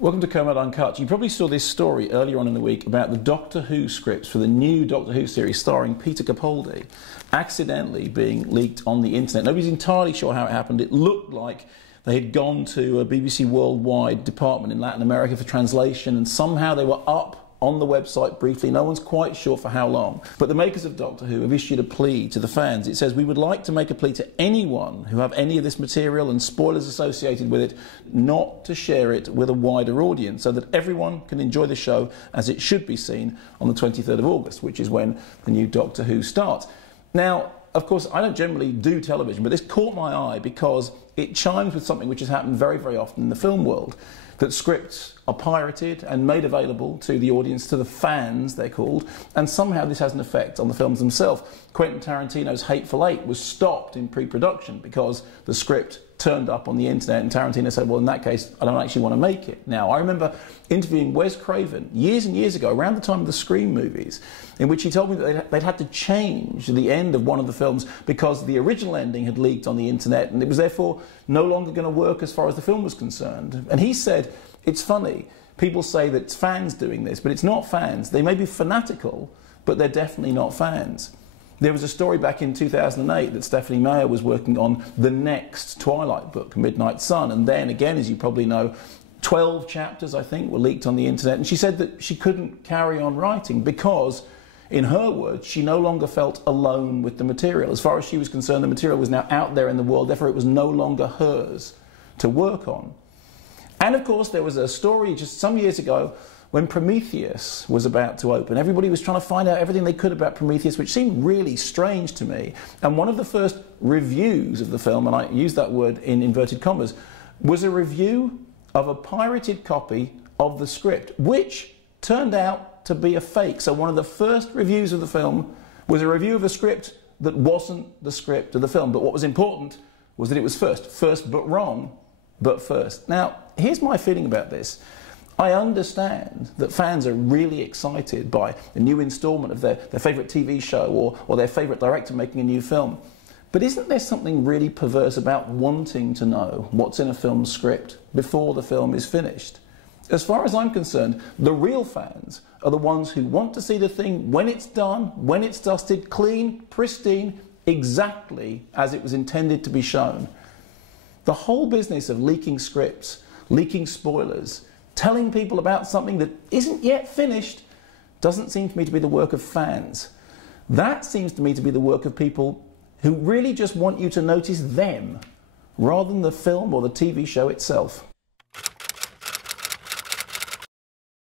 Welcome to Kermode Uncut. You probably saw this story earlier on in the week about the Doctor Who scripts for the new Doctor Who series starring Peter Capaldi accidentally being leaked on the internet. Nobody's entirely sure how it happened. It looked like they had gone to a BBC Worldwide department in Latin America for translation, and somehow they were up on the website briefly. No one's quite sure for how long. But the makers of Doctor Who have issued a plea to the fans. It says, "We would like to make a plea to anyone who have any of this material and spoilers associated with it not to share it with a wider audience so that everyone can enjoy the show as it should be seen on the 23rd of August, which is when the new Doctor Who starts." Now, of course, I don't generally do television, but this caught my eye because it chimes with something which has happened very, very often in the film world, that scripts are pirated and made available to the audience, to the fans, they're called, and somehow this has an effect on the films themselves. Quentin Tarantino's Hateful Eight was stopped in pre-production because the script turned up on the internet, and Tarantino said, well, in that case, I don't actually want to make it. Now, I remember interviewing Wes Craven years and years ago, around the time of the Scream movies, in which he told me that they'd had to change the end of one of the films because the original ending had leaked on the internet, and it was therefore no longer going to work as far as the film was concerned. And he said, it's funny, people say that it's fans doing this, but it's not fans. They may be fanatical, but they're definitely not fans. There was a story back in 2008 that Stephanie Meyer was working on the next Twilight book, Midnight Sun, and then again, as you probably know, 12 chapters, I think, were leaked on the internet, and she said that she couldn't carry on writing because, in her words, she no longer felt alone with the material. As far as she was concerned, the material was now out there in the world, therefore it was no longer hers to work on. And of course, there was a story just some years ago when Prometheus was about to open. Everybody was trying to find out everything they could about Prometheus, which seemed really strange to me. And one of the first reviews of the film, and I use that word in inverted commas, was a review of a pirated copy of the script, which turned out to be a fake. So one of the first reviews of the film was a review of a script that wasn't the script of the film. But what was important was that it was first but wrong, but first. Now, here's my feeling about this. I understand that fans are really excited by a new instalment of their favourite TV show or their favourite director making a new film. But isn't there something really perverse about wanting to know what's in a film script before the film is finished? As far as I'm concerned, the real fans are the ones who want to see the thing when it's done, when it's dusted, clean, pristine, exactly as it was intended to be shown. The whole business of leaking scripts, leaking spoilers, telling people about something that isn't yet finished doesn't seem to me to be the work of fans. That seems to me to be the work of people who really just want you to notice them rather than the film or the TV show itself.